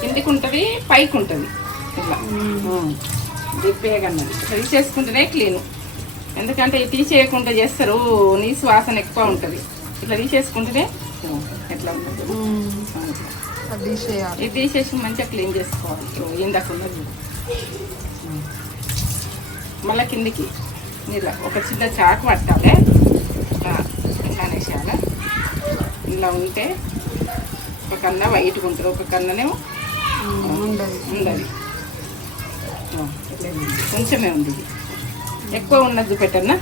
కిందికి ఉంటుంది, పైకి ఉంటుంది. ఇట్లా దిప్పేయగన్నది ఇట్లా తీసేసుకుంటేనే క్లీను. ఎందుకంటే ఇది తీసేయకుండా చేస్తారు, నీసు వాసన ఎక్కువ ఉంటుంది. ఇట్లా తీసేసుకుంటేనే ఎట్లా ఉంటుంది. ఇది తీసేసి మంచిగా క్లీన్ చేసుకోవాలి. ఇందాకున్నది మళ్ళీ కిందికి ఇలా ఒక చిన్న చాకు పట్టాలి. ఇలా అనేసేయాలి. ఇలా ఉంటే ఒక కన్నా వైట్గా ఉంటుంది, ఒక కన్ననేమో ఉండదు. కొంచెమే ఉంది. ఇది ఎక్కువ ఉన్నది చూపెట్టన్నా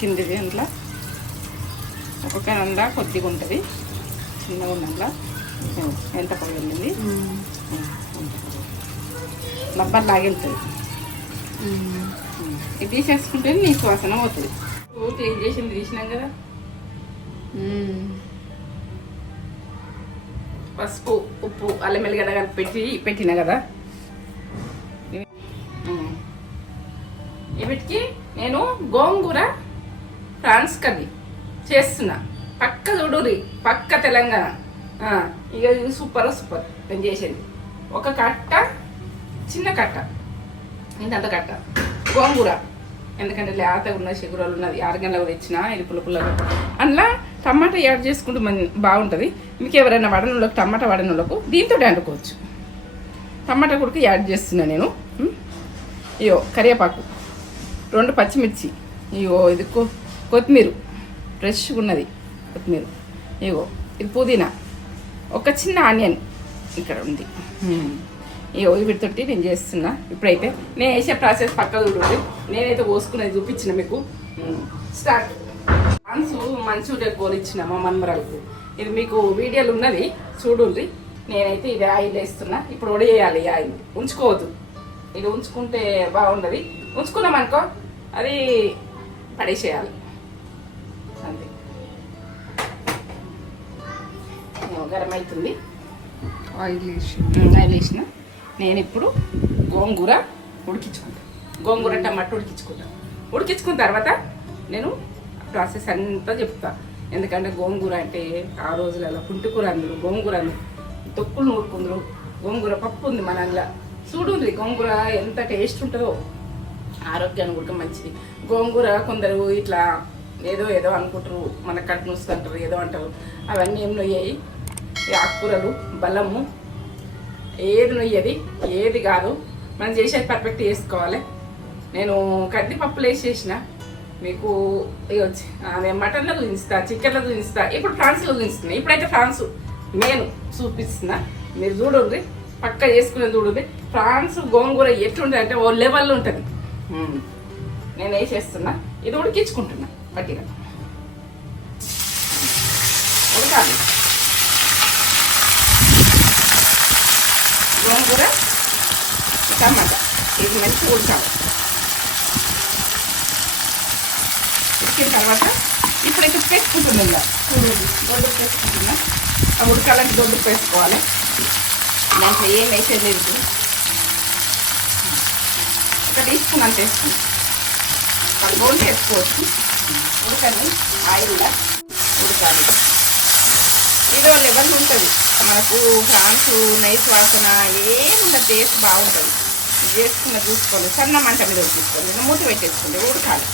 కిందిది. అందులో ఒక్కొక్క నందా కొద్దిగా ఉంటుంది, చిన్నగా ఉన్నందులో ఎంత పొడి వెళ్ళింది. రబ్బర్ లాగెళ్తుంది. ఇది తీసేసుకుంటే నీ శ్వాసన పోతుంది. క్లీన్ చేసింది తీసినాం కదా. పసుపు, ఉప్పు, అల్లం వెల్లిగడ్డ కలిపి పెట్టినా కదా. వీటికి నేను గోంగూర ఫ్రాన్స్ కర్రీ చేస్తున్నా. పక్క చూడురి, పక్క తెలంగాణ. ఇక సూపర్ నేను చేసేది. ఒక కట్ట, చిన్న కట్ట, ఇంతంత కట్ట గోంగూర. ఎందుకంటే లేత ఉన్న చిగురాలు ఉన్నది. 6 గంటలకు తెచ్చిన ఇది పుల్లగా. అందులో టమాటా యాడ్ చేసుకుంటూ బాగుంటుంది. మీకు ఎవరైనా వడనులకు, టమాటా వడనులకు దీంతో వండుకోవచ్చు. టమాటా కూడా యాడ్ చేస్తున్నా నేను. ఇయో కరివేపాకు, 2 పచ్చిమిర్చి, ఇగో ఇది కొత్తిమీర ఫ్రెష్గా ఉన్నది కొత్తిమీర, ఇగో ఇది పుదీనా, ఒక చిన్న ఆనియన్ ఇక్కడ ఉంది. ఇగో వీటితోటి నేను చేస్తున్నా. ఇప్పుడైతే నేను వేసే ప్రాసెస్ పక్క చూడండి. నేనైతే కోసుకునేది చూపించిన మీకు. స్టార్ట్. ఫ్రాన్స్ మంచూరియా కూర ఇచ్చిన మా మన్మరాలకు. ఇది మీకు వీడియోలు ఉన్నది చూడండి. నేనైతే ఇది ఆయిల్ వేస్తున్నా. ఇప్పుడు వడియేయాలి. ఆయిల్ ఉంచుకోవద్దు. ఇది ఉంచుకుంటే బాగుండదు. ఉంచుకున్నాం అనుకో అది పడేసేయాలి అంతే. గరం అవుతుంది. ఆయిల్ వేసిన. నేను ఇప్పుడు గోంగూర ఉడికించుకుంటాను. గోంగూర టమాటా ఉడికించుకున్న తర్వాత నేను ప్రాసెస్ అంతా చెప్తా. ఎందుకంటే గోంగూర అంటే ఆ రోజులలో పుంటికూర అందరు, గోంగూర అందరు తొక్కులు నూరుకుందరు. గోంగూర పప్పు ఉంది మన అందులో చూడుంది. గోంగూర ఎంత టేస్ట్ ఉంటుందో, ఆరోగ్యానికి కూడా మంచిది. గోంగూర కొందరు ఇట్లా ఏదో అనుకుంటారు, మన కట్టు నూసుకుంటారు, ఏదో అంటారు. అవన్నీ ఏం నొయ్యాయి. ఆకుకూరలు బలము, ఏది నొయ్యది ఏది కాదు. మనం చేసేది పర్ఫెక్ట్ చేసుకోవాలి. నేను కందిపప్పులు వేసేసిన మీకు. నేను మటన్లో చూపిస్తా, చికెన్లో చూపిస్తా, ఇప్పుడు ఫ్రాన్స్లో చూపిస్తున్నా. ఇప్పుడైతే ఫ్రాన్స్ నేను చూపిస్తున్నా. మీరు చూడండి, పక్క చేసుకునేది చూడండి. ఫ్రాన్స్ గోంగూర ఎట్లుంటుంది అంటే ఓ లెవెల్లో ఉంటుంది. నేను వేసేస్తున్నా. ఇది ఉడికించుకుంటున్నా. పట్టిగా ఉడకాలి. గోంగూర టమాటా ఇది మంచిగా ఉడకాలి. ఉడికిన తర్వాత ఇప్పుడైతే వేసుకుంటున్నా. ఇలా దొడ్డు వేసుకుంటున్నా. ఆ ఉడకాలంటే దొడ్డు వేసుకోవాలి. దాంట్లో ఏం వేసేది లేదు. ఒక తీసుకున్నాను వేసుకుని గోండి వేసుకోవచ్చు. ఉడకని ఆయిల్లా ఉడకాలి. ఏదో లెవెల్ ఉంటుంది మనకు. ఫ్రాన్స్ నైస్ వాసన ఏముండదు, టేస్ట్ బాగుంటుంది. చేసుకున్న చూసుకోవాలి. సన్న మంట మీద ఉడికించుకోవాలి. మూత పెట్టేసుకోండి. ఉడకాలి.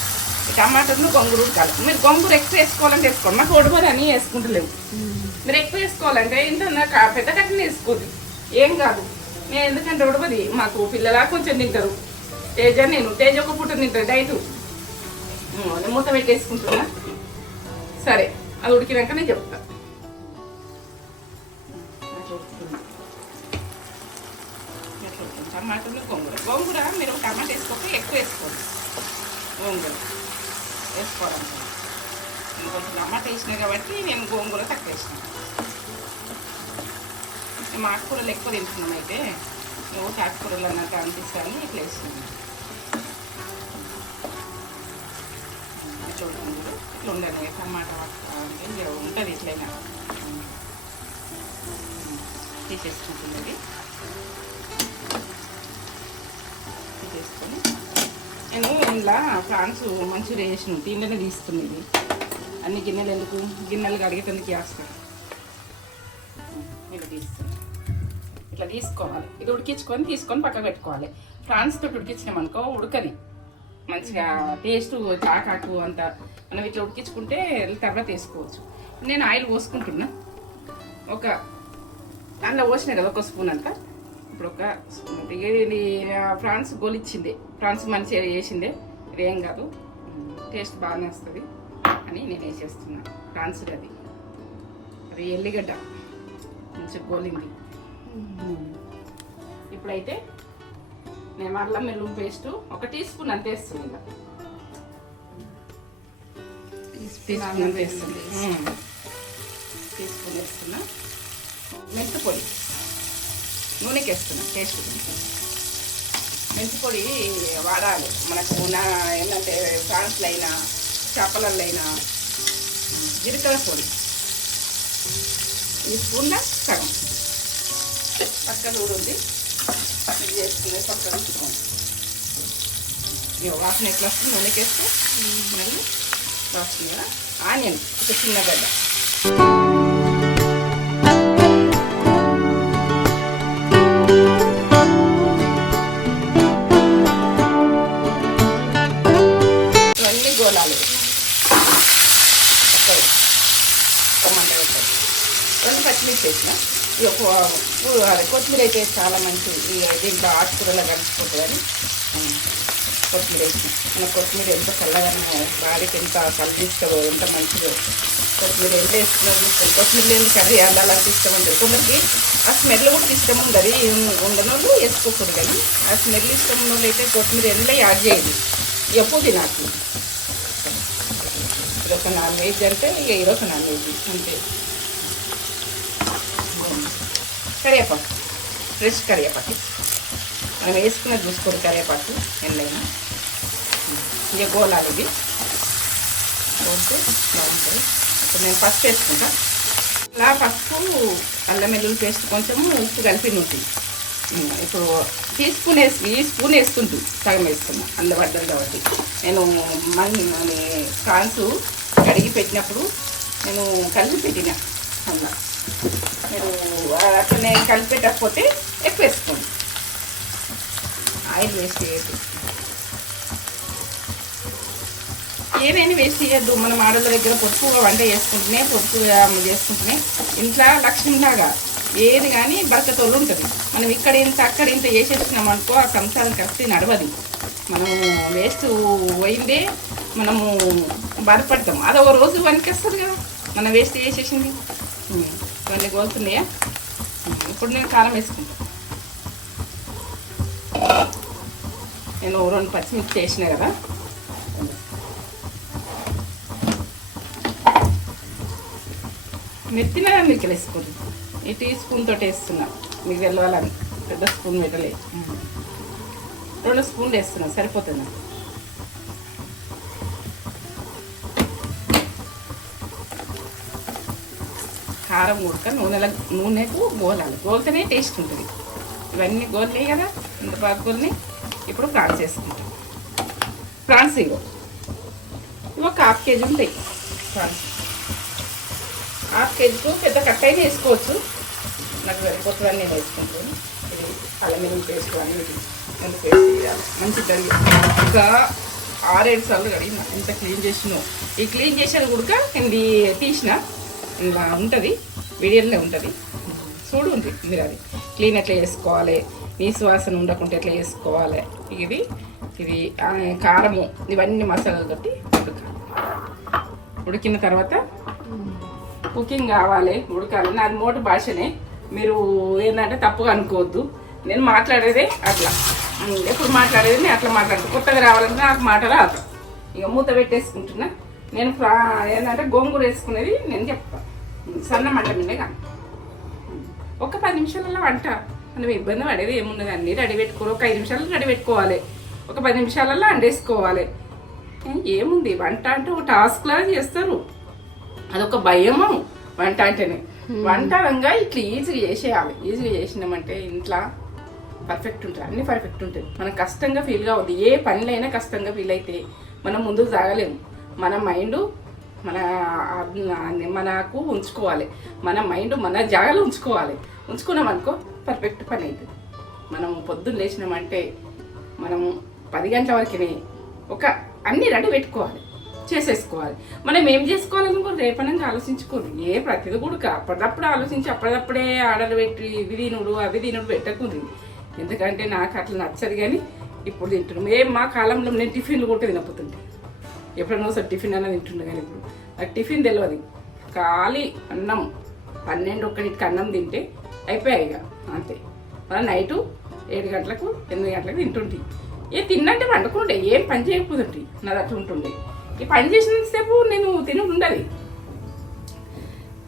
టమాటాలు గొంగూర ఉడకాలి. మీరు గొంగూర ఎక్కువ వేసుకోవాలంటే వేసుకోండి. మాకు ఉడకని అని వేసుకుంటలేము. మీరు ఎక్కువ వేసుకోవాలంటే ఇంత పెద్ద కట్టిన వేసుకోండి, ఏం కాదు. నేను ఎందుకంటే ఉడకది మాకు పిల్లలా కొంచెం తింటారు. తేజ ఒక పూట తింటారు డైట్. మూత పెట్టేసుకుంటున్నా. సరే, అది ఉడికినాక నేను చెప్తా. టమాటాలు గోంగూర మీరు టమాటా వేసుకోక ఎక్కువ వేసుకోండి. గోంగూర వేసుకోవాలనుకో. కొంచెం టమాటా వేసినాయి కాబట్టి నేను గోంగూర తక్కువ వేసినాను. మేము ఆకుకూరలు ఎక్కువ తింటున్నాం. అయితే నువ్వు ఆకుకూరలు అన్నట్టు అనిపిస్తాయని ఇట్లా వేస్తున్నాను. చూడండి, ఇట్లా ఉండదు. టమాటా అంటే ఉంటుంది. ఇట్లయినా తీసేసుకుంటున్నది. తీసేసుకొని నేను టైంలో ఫ్రాన్స్ మంచూరియా చేసిన దీంట్లోనే తీసుకునేది. అన్ని గిన్నెలు ఎందుకు, గిన్నెలు కడిగేందుకు వేస్తాను. ఇట్లా తీస్తాను, ఇట్లా తీసుకోవాలి. ఇది తీసుకొని పక్కకు పెట్టుకోవాలి. ఫ్రాన్స్ తోటి ఉడికించినామనుకో ఉడకది మంచిగా, టేస్ట్ చాకాకు అంత. మనం ఇట్లా ఉడికించుకుంటే తర్వాత వేసుకోవచ్చు. నేను ఆయిల్ పోసుకుంటున్నా. ఒక దాంట్లో పోసినా కదా ఒక స్పూన్ అంతా. ఇప్పుడు ఒక స్పూన్ ఇది ఫ్రాన్స్ గోలిచ్చింది, ఫ్రాన్స్ మంచిగా వేసిందే, ఇదేం కాదు, టేస్ట్ బాగానే వస్తుంది అని నేను వేసేస్తున్నా. ఫ్రాన్స్ అది ఎల్లిగడ్డ మంచిగా గోలింది. ఇప్పుడైతే నేను అల్లం వెల్లుల్లి పేస్ట్ 1 టీ స్పూన్ అంత వేస్తుంది. టీ స్పూన్ వేస్తున్నా. మెంతి పొడి నూనెకి వేస్తున్నా. టేస్ట్ మెంతి పొడి వాడాలి మనకు. ఏంటంటే ఫ్రాన్స్లో అయినా చేపలలో అయినా. జీలకర్ర పొడి ఈ స్పూన్లో సగం పక్కన ఊరుంది. ఇది చేసుకునే పక్కన ఉంచుకోండి. ఇక వాసన ఎట్లా వస్తుంది నూనెకి వేస్తే మళ్ళీ వాసన కదా. ఆనియన్ ఒక చిన్న గడ్డ, ఇవన్నీ గోలాలు. టమాటా వేస్తారు, 2 పచ్చిమిర్చి వేసిన. ఇక కొత్తిమీర అయితే చాలా మంచిది. దీంట్లో ఆకుకూరలో కలిసిపోతుందని కొత్తిమీర వేసిన. మన కొత్తిమీర ఎంత చల్లగానే బాడీకి ఎంత కలిగిస్తుందో, ఎంత మంచిదో. కొత్తిమీర ఎంత వేసుకున్నారు చూసుకోండి. కొత్తిమీర లేని కర్రీ అలాంటి ఇష్టం ఉంటుంది. కొందరికి ఆ స్మెల్ కూడా ఇష్టం ఉండదు. ఉండనోళ్ళు వేసుకోకూడదు, కానీ ఆ స్మెల్ ఇష్టం ఉన్న వాళ్ళు అయితే కొత్తిమీర ఎండలో యాడ్ చేయాలి. ఎప్పుడు తినాలి. ఇదొక నాన్ వెజ్ అంటే ఇక ఇదొక నాన్ వెజ్ అంతే. కరివేపాకు, ఫ్రెష్ కరివేపాకు మనం వేసుకున్నది చూసుకోరు. కరివేపాకు ఎండైనా ఇక గోలాలి. ఇది గోలితే బాగుంటుంది. ఇప్పుడు నేను పసుపు వేసుకుంటా. ఇలా పసుపు, అల్లం వెల్లుల్లి పేస్ట్, కొంచెము ఉప్పు కలిపి ఉంటుంది. ఇప్పుడు ఈ స్పూన్ వేసుకుంటూ సగం వేసుకున్నా. అందులో పడ్డది కాబట్టి నేను ఫ్రాన్స్ కడిగి పెట్టినప్పుడు నేను కలిపి పెట్టిన. అలా మీరు అట్లనే కలిపి పెట్టకపోతే ఎక్కువ వేసుకోండి. ఆయిల్ వేస్ట్ చేయద్దు, ఏదైనా వేస్ట్ చేయొద్దు. మనం ఆడల దగ్గర పొట్టుగా వంట పొట్టుగా చేసుకుంటూనే ఇంట్లో లక్ష్మిలాగా ఏది కానీ బరకతోళ్ళు ఉంటుంది. మనం ఇక్కడ ఇంత అక్కడ ఇంత వేసేసినాం అనుకో ఆ సంసారం కరెక్ట్ నడవది. మనము వేస్ట్ పోయిందే మనము బాధపడతాం. అది ఒక రోజు వస్తుంది కదా మనం వేస్ట్ చేసేసింది. ఇవన్నీ కోలుతున్నాయా? ఇప్పుడు నేను కారం వేసుకుంటాను. నేను 2 పచ్చిమిర్చి వేసిన కదా, మెత్తిన మిరకలు వేసుకోండి. ఈ టీ స్పూన్ తోటి వేస్తున్నా, మీకు తెలవాలని. పెద్ద స్పూన్ పెట్టలే, 2 స్పూన్లు వేస్తున్నా, సరిపోతుంది. కారం ఉడక నూనెకు గోలాలి. గోలితేనే టేస్ట్ ఉంటుంది. ఇవన్నీ గోల్నాయి కదా, ఇంత బాగా గోల్ని. ఇప్పుడు ఫ్రాన్స్ వేసుకుంటాం. ఫ్రాన్స్ ఇగో 1/2 కేజీ ఉంటాయి ఫ్రాన్స్. 1/2 కేజీకు పెద్ద కట్ట అయితే వేసుకోవచ్చు. నాకు సరిపోతుందని నేను వేసుకుంటాను. ఇది అల్లం వెల్లుల్లి పేస్ట్ అన్నీ ఎందుకు పేస్ట్ చేయాలి. మంచి కడిగి ఒక 6-7 సార్లు కడిగిన. ఎంత క్లీన్ చేసినో. ఈ క్లీన్ చేసేది కూడా ఇది తీసిన ఇలా ఉంటుంది, వీడియోలో ఉంటుంది, చూడు ఉంటుంది మీరు. అది క్లీన్ ఎట్లా చేసుకోవాలి, నీసు వాసన ఉండకుండా ఎట్లా చేసుకోవాలి. ఇది కారము ఇవన్నీ మసాలాలు తోటి ఉడికిన తర్వాత కుకింగ్ కావాలి, ఉడకాలి. నాది మోటు భాషనే, మీరు ఏంటంటే తప్పుగా అనుకోవద్దు. నేను మాట్లాడేదే అట్లా, ఎప్పుడు మాట్లాడేది నేను అట్లా మాట్లాడుతాను. కొత్తగా రావాలంటే నాకు మాట రాదు. ఇక మూత పెట్టేసుకుంటున్నా. నేను ఏంటంటే గోంగూర వేసుకునేది నేను చెప్తాను. సన్న మంట మీదే కానీ ఒక 10 నిమిషాలలో వంట. మనం ఇబ్బంది పడేది ఏమున్నది, అన్నీ రెడీ పెట్టుకోవాలి. ఒక 5 నిమిషాలలో రెడీ పెట్టుకోవాలి, ఒక 10 నిమిషాలలో వండేసుకోవాలి. ఏముంది వంట అంటే ఒక టాస్క్ లాగా చేస్తారు. అదొక భయము వంట అంటేనే. వంట అనగా ఇట్లా ఈజీగా చేసేయాలి. ఈజీగా చేసినామంటే ఇంట్లో పర్ఫెక్ట్ ఉంటుంది, అన్ని పర్ఫెక్ట్ ఉంటుంది. మనం కష్టంగా ఫీల్ కావద్దు. ఏ పనులైనా కష్టంగా ఫీల్ అయితే మనం ముందుకు సాగలేము. మన మైండ్ మనకు ఉంచుకోవాలి, మన మైండ్ మన జాగాలో ఉంచుకున్నాం అనుకో పర్ఫెక్ట్ పని అవుతుంది. మనం పొద్దున్న లేచినామంటే మనం 10 గంటల వరకునే అన్నీ రెడీ పెట్టుకోవాలి, చేసేసుకోవాలి. మనం ఏం చేసుకోవాలని కూడా రేపనంగా ఆలోచించుకోరు. ప్రతిదీ కూడా అప్పటిదప్పుడు ఆలోచించి అప్పటిదప్పుడే ఆర్డర్ పెట్టి ఇవి తినుడు అవి తినుడు పెట్టకుంది. ఎందుకంటే నాకు అట్లా నచ్చదు. కానీ ఇప్పుడు తింటున్నాం. మా కాలంలో నేను టిఫిన్లు కూడా తినపోతుంటే, ఎప్పుడైనా ఒకసారి టిఫిన్ అన్న తింటుండే. కానీ ఇప్పుడు నాకు టిఫిన్ తెలియదు. ఖాళీ అన్నం 12-1కి అన్నం తింటే అయిపోయాయి ఇక అంతే. మన నైటు 7 గంటలకు 8 గంటలకు తింటుంటే తిన్నంటే వండుకుంటే ఏం పని చేయకపోతుంటే నాది అట్లా ఉంటుండే. ఈ పని చేసినంతసేపు నేను ఉండదు,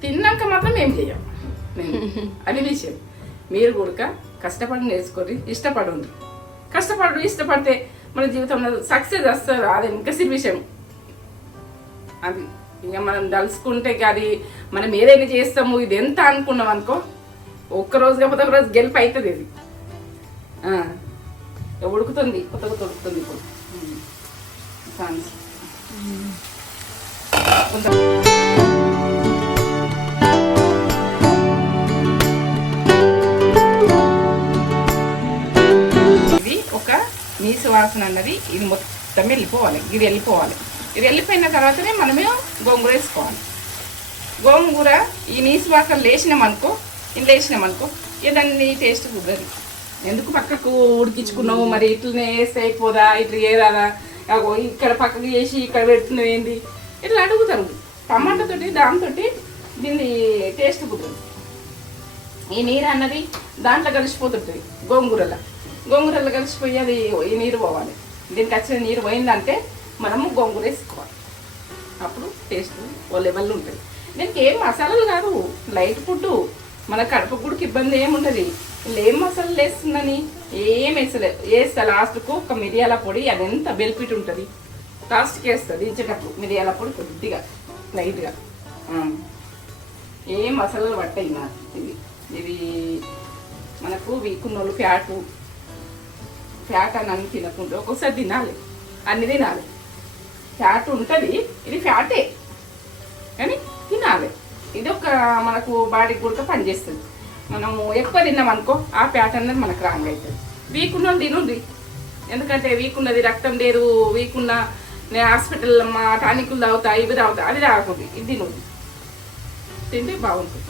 తిన్నాక మాత్రం ఏం చేయం నేను. అది విషయం. మీరు కూడా కష్టపడి నేర్చుకొని ఇష్టపడండి. ఇష్టపడితే మన జీవితంలో సక్సెస్ వస్తారు. అది ఇంకా విషయం. అది ఇక మనం దలుచుకుంటే అది మనం ఏదైనా చేస్తాము ఇది ఎంత అనుకున్నాం అనుకో, ఒక్కరోజు కాకపోతే ఒకరోజు గెలుపు అవుతుంది. ఇది ఉడుకుతుంది, కొత్తగా ఉడుకుతుంది ఇప్పుడు. ఇది ఒక నీసు వాసన అన్నది ఇది మొత్తం వెళ్ళిపోవాలి. ఇది వెళ్ళిపోయిన తర్వాతనే మనమే గోంగూర వేసుకోవాలి. గోంగూర ఈ నీసు వాసన లేచినామనుకో దాన్ని టేస్ట్ కుదరదు. ఎందుకు పక్కకు ఉడికించుకున్నావు, మరి ఇట్లనే వేస్తే అయిపోదా, ఇట్లా ఏదాదా, ఇక్కడ పక్కకు చేసి ఇక్కడ పెడుతున్నావు ఏంది, ఇట్లా అడుగుతారు. టమాటాతోటి దాంతో దీన్ని టేస్ట్ కుదరదు. ఈ నీరు అన్నది దాంట్లో కలిసిపోతుంటుంది. గోంగూరలో కలిసిపోయి అది ఈ నీరు పోవాలి. దీనికి వచ్చిన నీరు పోయిందంటే మనము గోంగూర వేసుకోవాలి. అప్పుడు టేస్ట్ ఓ లెవెల్లో ఉంటుంది. దీనికి ఏం మసాలాలు కాదు, లైట్ ఫుడ్. మన కడుపు గుడికి ఇబ్బంది ఏముంటుంది. ఏం మసాలాలు వేస్తుందని ఏం వేస్తా లాస్ట్కు ఒక మిరియాల పొడి. అది ఎంత బెనిఫిట్ ఉంటుంది. లాస్ట్కి వేస్తుంది దించేటప్పుడు మిరియాల పొడి కొద్దిగా లైట్గా. ఏం మసాలాలు పట్టాయి నాకు. ఇది మనకు వీకున్నోళ్ళు ఫ్యాట్ అని అన్ని తినకుండా ఒక్కొక్కసారి తినాలి, అన్ని తినాలి. ఫ్యాట్ ఉంటుంది, ఇది ఫ్యాటే కానీ తినాలి. ఇది ఒక మనకు బాడీకి కూడా పనిచేస్తుంది. మనము ఎక్కువ తిన్నామనుకో ఆ ఫ్యాట్ అన్నది మనకు రాంగ్ అవుతుంది. వీక్ ఉన్నది తినుంది. ఎందుకంటే వీక్ ఉన్నది రక్తం లేదు, వీక్ ఉన్న నేను హాస్పిటల్ మా టానికులు తాగుతా, ఇవి తాగుతా, అది తాగకుంది. ఇది తినుంది, తింటే బాగుంటుంది.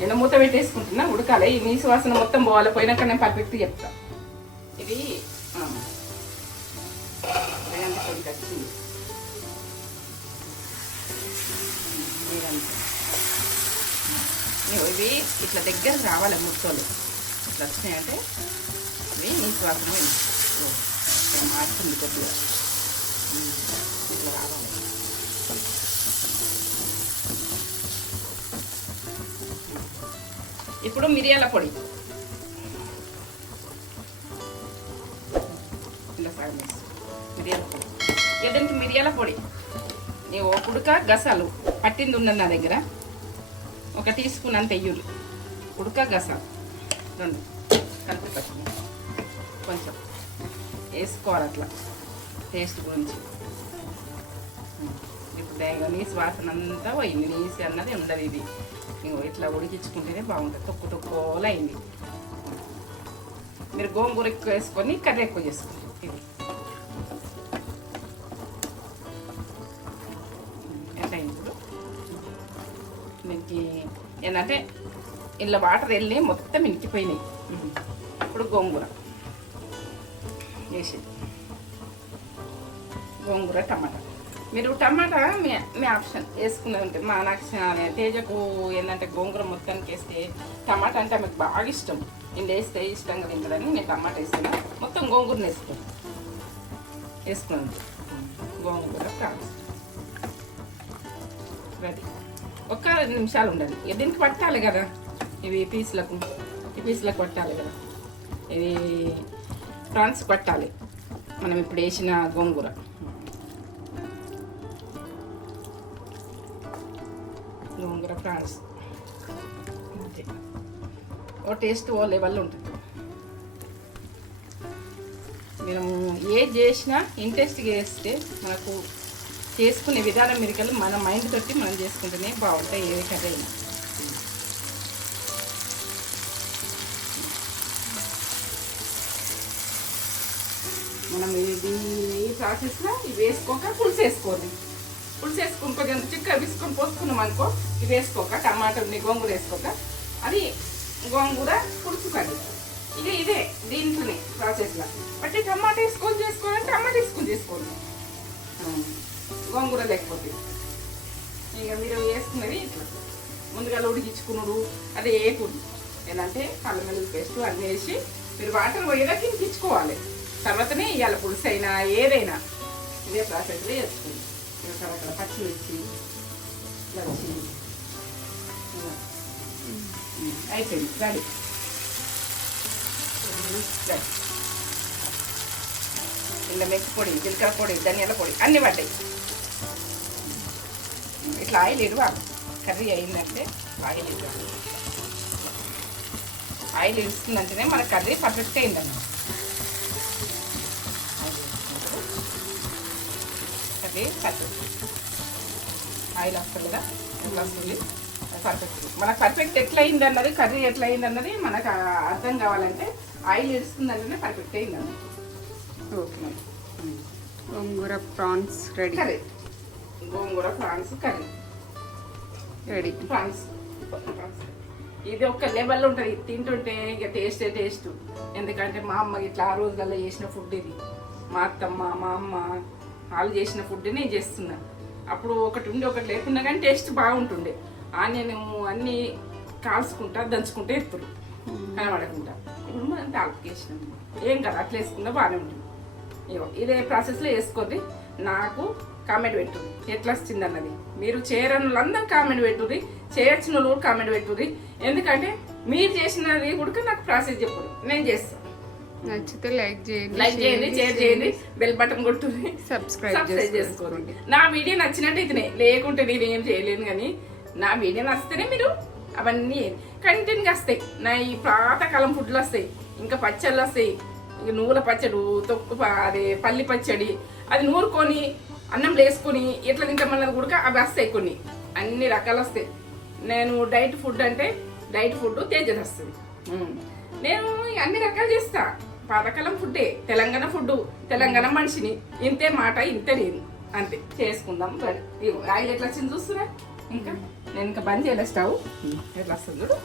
నేను మూత పెట్టేసుకుంటున్నా, ఉడకాలి. ఈ నీసు వాసన మొత్తం పోవాలి. పోయినాక నేను పర్ఫెక్ట్ చెప్తా. ఇది ఇవి ఇట్లా దగ్గర రావాలి. ముక్కలు ఇట్లా వచ్చినాయంటే ఇవి నీసు వాసన మారుతుంది కొద్దిగా. ఇట్లా రావాలి. ఇప్పుడు మిరియాల పొడి ఇలా సాగు మిరియాల పొడి. ఏదంటే మిరియాల పొడి ఉడక గసాలు పట్టింది ఉన్నది నా దగ్గర. 1 టీ స్పూన్ అంత ఎయ్యూరు. ఉడక గసాలు 2 కలిపి పట్టుకుని కొంచెం వేసుకోవాలి అట్లా టేస్ట్ గురించి. ఇప్పుడు నీసు వాసన అంతా పోయింది. నీసు అన్నది ఉండదు. ఇది ఇట్లా ఉడికించుకుంటేనే బాగుంటుంది. తొక్కులు అయింది. మీరు గోంగూర ఎక్కువ వేసుకొని కర్రీ ఎక్కువ చేసుకోండి. ఇది ఎంత అయింది ఇప్పుడు. దీనికి ఏంటంటే ఇలా వాటర్ వెళ్ళి మొత్తం ఇంకిపోయినాయి. ఇప్పుడు గోంగూర వేసి గోంగూర టమాటా. మీరు టమాటా మీ ఆప్షన్ వేసుకున్నది ఉంటే. మా నాకు తేజకు ఏంటంటే గోంగూర మొత్తానికి వేస్తే టమాటా అంటే ఆమెకు బాగా ఇష్టం. నేను వేస్తే ఇష్టంగా తింటుందని నేను టమాటా వేస్తున్నా. మొత్తం గోంగూరని వేసుకున్నాను. గోంగూర ప్రాన్స్ రెడీ. 1 నిమిషాలు ఉండాలి. దీనికి పట్టాలి కదా, ఇవి పీసులకు పట్టాలి కదా. ఇది ప్రాన్స్ పట్టాలి మనం ఇప్పుడు వేసిన గోంగూర. ప్రాన్స్ అంతే. ఓ టేస్ట్ ఓ లెవెల్లో ఉంటుంది. మేము ఏది చేసినా ఇంట్రెస్ట్గా చేస్తే మనకు చేసుకునే విధానం మీదకెళ్ళి మన మైండ్ తోటి మనం చేసుకుంటేనే బాగుంటాయి ఏ కర్రీ అయినా. మనం ఇది ఈ ప్రాసెస్లో ఇవి వేసుకోక పులుసు వేసుకోవాలి. పులుసు వేసుకొని కొంచెం చిక్క విసుకొని పోసుకున్నాం అనుకో, ఇవి వేసుకోక టమాటా గోంగూర వేసుకోక అది గోంగూర పులుసు కర్రీ. ఇక ఇదే దీంట్లోనే ప్రాసెస్లో బట్టి టమాటా వేసుకొని చేసుకోవాలంటే టమాటా వేసుకొని చేసుకోండి, గోంగూర లేకపోతే. ఇక మీరు వేసుకున్నది ఇట్లా ముందుగా ఉడికించుకున్నాడు అదే వేయకూడదు. ఏంటంటే అల్లం వెల్లుల్లి పేస్ట్ అన్నీ వేసి మీరు వాటర్ పోయేదాకా ఇంకించుకోవాలి. తర్వాతనే ఇవాళ పులుసు అయినా ఏదైనా ఇదే ప్రాసెస్లో వేసుకోండి. అక్కడ పచ్చిమిర్చి వచ్చి అయిపోయింది రెడీ. ఇలా మెక్కి పొడి, జీలకర్ర పొడి, ధనియాల పొడి అన్నీ పడ్డాయి. ఇట్లా ఆయిల్ ఇవ్వాలి. కర్రీ అయిందంటే ఆయిల్ ఇవ్వాలి. ఆయిల్ ఇస్తుందంటేనే మన కర్రీ పర్ఫెక్ట్గా అయిందన్నమాట. కర్రీ పర్ఫెక్ట్ ఆయిల్ వస్తుంది కదా, ఎట్లా వస్తుంది పర్ఫెక్ట్. మనకు పర్ఫెక్ట్ ఎట్లా అయింది అన్నది, కర్రీ ఎట్లా అయింది అన్నది మనకు అర్థం కావాలంటే ఆయిల్ ఇస్తుందంటేనే పర్ఫెక్ట్ అయింది అన్నది. ఓకే, గోంగూర ప్రాన్స్ రెడీ. కర్రీ గోంగూర ప్రాన్స్ కర్రీ రెడీ. ప్రాన్స్ ఇది ఒక లెవెల్లో ఉంటుంది, తింటుంటే ఇక టేస్ట్. ఎందుకంటే మా అమ్మ ఇట్లా ఆ రోజులలో చేసిన ఫుడ్ ఇది. మా అత్తమ్మ మా అమ్మ వాళ్ళు చేసిన ఫుడ్ నేను చేస్తున్నా. అప్పుడు ఒకటి ఉండి ఒకటి లేకున్నా కానీ టేస్ట్ బాగుంటుండే. ఆనియన్ అన్నీ కాల్చుకుంటా దంచుకుంటే ఎత్తురు కనబడకుండా. ఇప్పుడు మనం తాలింపు వేసినాం, ఏం కదా అట్లా వేసుకున్నా బాగానే ఉంటుంది. ఇదే ప్రాసెస్లో వేసుకోండి. నాకు కామెంట్ పెట్టుర్రి ఎట్లా వచ్చింది అన్నది. మీరు చేయరని వాళ్ళందరూ కామెంట్ పెట్టుర్రి, చేయొచ్చిన వాళ్ళు కూడా కామెంట్ పెట్టుర్రి. ఎందుకంటే మీరు చేసినది కూడా నాకు ప్రాసెస్ చెప్పరు, నేను చేస్తాను. నచ్చితే లైక్ చేయండి, షేర్ చేయండి, బెల్ బటన్ కొట్టుర్రి, సబ్స్క్రైబ్ చేసుకోండి. నా వీడియో నచ్చినట్టు ఇతనే, లేకుంటే నేను ఏం చేయలేను. కానీ నా వీడియో నచ్చితేనే మీరు అవన్నీ కంటిన్యూగా వస్తాయి. నా ఈ పాతకాలం ఫుడ్లు వస్తాయి, ఇంకా పచ్చళ్ళు వస్తాయి. ఇక నువ్వుల పచ్చడి, అదే పల్లి పచ్చడి, అది నూరుకొని అన్నంలో వేసుకొని ఎట్లా తింటామన్నది కూడా అవి వస్తాయి. కొన్ని అన్ని రకాలు వస్తాయి. నేను డైట్ ఫుడ్ అంటే డైట్ ఫుడ్ తేజస్ వస్తుంది. నేను అన్ని రకాలు చేస్తా. పాతకాలం ఫుడ్డే, తెలంగాణ ఫుడ్, తెలంగాణ మనిషిని. ఇంతే మాట ఇంతే నేను, అంతే చేసుకుందాం. ఆయిల్ ఎట్లా వచ్చింది చూస్తున్నా. ఇంకా నేను ఇంకా బంద్ చేయలే స్టవ్. ఎట్లా వస్తుంది చూడు,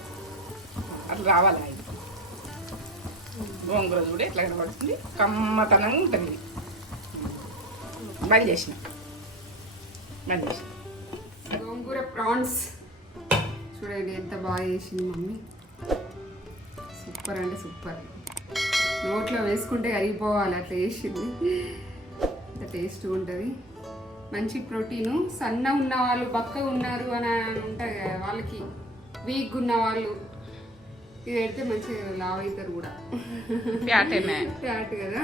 అట్లా రావాలి ఆయిల్. గోంగూర చూడు ఎట్లా కనబడుతుంది, కమ్మతనంగా ఉంటుంది. బంద్ చేసిన గోంగూర ప్రాన్స్ చూడండి ఎంత బాగా చేసింది మమ్మీ. సూపర్ అంటే సూపర్, నోట్లో వేసుకుంటే కరిగిపోవాలి అట్లా చేసింది. అంత టేస్ట్గా ఉంటుంది. మంచి ప్రోటీను. సన్న ఉన్న వాళ్ళు, బక్కగా ఉన్నారు అని ఉంటాయి కదా వాళ్ళకి, వీక్గా ఉన్న వాళ్ళు ఇది పెడితే మంచిగా లావ్ అవుతారు కూడా. ప్యాట్ కదా,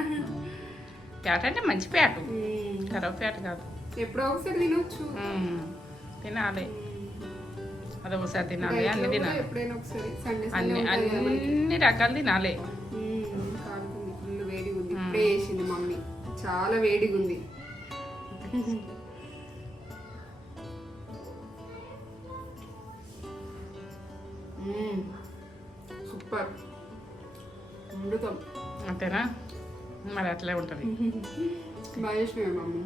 ప్యాట్ అంటే మంచి ప్యాట్, కరవ ప్యాట్ కాదు. ఎప్పుడో ఒకసారి తినొచ్చు, తినాలి. అదొకసారి తినాలి, అన్ని తినాలి. ఎప్పుడైనా ఒకసారి అన్ని రకాలు తినాలి. ఫుల్ వేడిగా ఉంది. ఇప్పుడే వేసింది మమ్మీ, చాలా వేడిగా ఉంది. సూపర్, వండుతాం అంతేనా? మరి అట్లే ఉంటుంది. బాగా చేసినాయి మమ్మీ,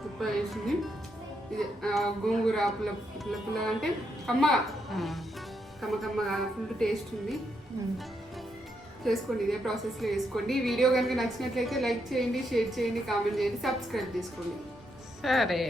సూపర్ చేసింది. ఇది గోంగూర పుల్ల పుల్ల అంటే కమ్మగా, కమ్మగా ఫుల్ టేస్ట్ ఉంది. చేసుకోండి, ఇదే ప్రాసెస్లో వేసుకోండి. ఈ వీడియో కనుక నచ్చినట్లయితే లైక్ చేయండి, షేర్ చేయండి, కామెంట్ చేయండి, సబ్స్క్రైబ్ చేసుకోండి. సరే.